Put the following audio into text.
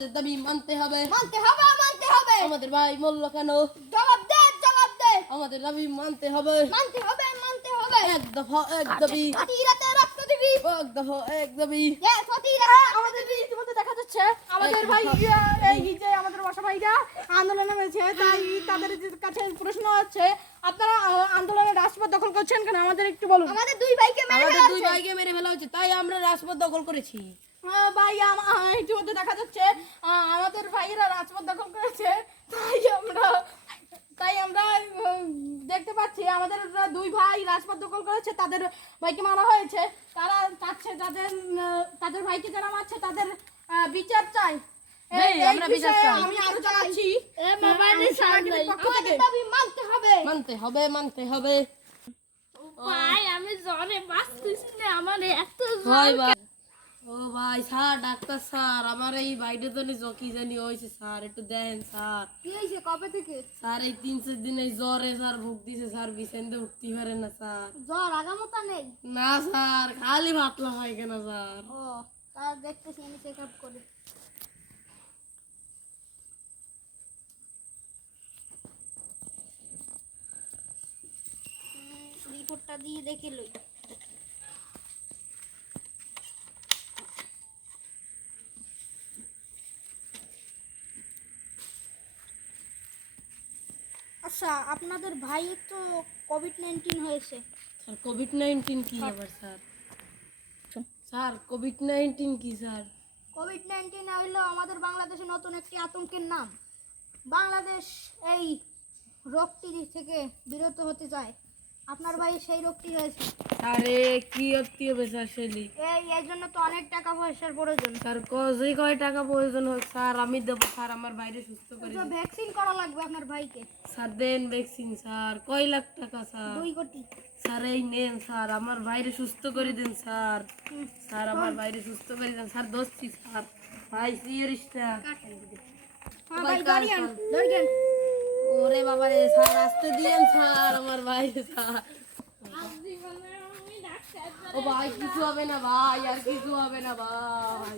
দাবি মানতে হবে মানতে হবে মানতে হবে আমাদের ভাই মূল্য কেন জবাব দে জবাব দে আমাদের দাবি মানতে হবে মানতে হবে মানতে হবে এক দফা এক দাবি সতীরাতে রক্ত দিবি এক দফা এক দাবি সতীরাতে আমাদের ইতিমধ্যে দেখা যাচ্ছে আমাদের ভাই এই যে আমাদের বাসা ভাইরা আন্দোলনে নেমেছে, তাই তাদের কাছে প্রশ্ন হচ্ছে আপনারা আন্দোলনে রাজপথ দখল করছেন কেন, আমাদের একটু বলুন। আমাদের দুই ভাইকে মেরে আমাদের ফেলা দুই হয়েছে। ভাইকে মেরে ফেলা হয়েছে তাই আমরা রাজপথ দখল করেছি। ভাই ইতিমধ্যে দেখা যাচ্ছে আমাদের ভাইয়েরা রাজপথ দখল করেছে, তাই আমরা দেখতে পাচ্ছি আমাদের দুই ভাই রাজপথ দখল করেছে, তাদের ভাইকে মারা হয়েছে। তারা চাচ্ছে তাদের ভাইকে যারা মারছে তাদের বিচার চাই। আমরা বিচার চাই। আমি আরো জানাচ্ছি আমাদের দাবি মানতে হবে মানতে হবে মানতে হবে। ভাই আমি জ্বরে বাঁচতেছি না, আমার এত হয় ভাই। ও ভাই স্যার, ডাক্তার স্যার, আমার এই বাইরে জানি জকি জানি হয়েছে স্যার, একটু দেন স্যার। কি হয়েছে কবে থেকে? স্যার এই 3-4 দিন এই জ্বরে স্যার ভুগ দিছে স্যার, বিছাইতে উঠতে পারে না স্যার। জ্বর আগামতা নেই? না স্যার, খালি পাতলা পায়খানা স্যার। ও তার দেখতেছি আমি চেক আপ করি। রিপোর্টটা দিয়ে দেখে লই। আচ্ছা আপনাদের ভাইয়ের তো কোভিড-19 হয়েছে। স্যার কোভিড-19 কি আবার স্যার? স্যার কোভিড-19 কি স্যার? কোভিড-19 হলো আমাদের বাংলাদেশে নতুন একটি আতঙ্কের নাম। বাংলাদেশ এই রোগটি থেকে বিরত হতে চায়। আপনার ভাই সেই রোগটি হয়েছে। আরে কি করতে হবে স্যার সেলি? এর জন্য তো অনেক টাকা পয়সার প্রয়োজন। স্যার যে কয় টাকা প্রয়োজন হোক স্যার আমি দেবো স্যার, আমার বাইরে সুস্থ করে তো দিন। ভ্যাকসিন করা লাগবে আপনার ভাইকে। স্যার দেন ভ্যাকসিন স্যার, কয় লাখ টাকা স্যার? 2 কোটি। স্যার এই নেন স্যার, আমার বাইরে সুস্থ করে দিন স্যার। স্যার আমার বাইরে সুস্থ করে দেন স্যার, দোস্তি স্যার, ভাই সিরিয়াসটা। হ্যাঁ ভাই ধরিয়েন ধরিয়েন। ওরে বাবা রে স্যার, আসতে দিয়েন স্যার আমার বাইরে স্যার। ও ভাই কিছু হবে না ভাই, আর কিছু হবে না ভাই।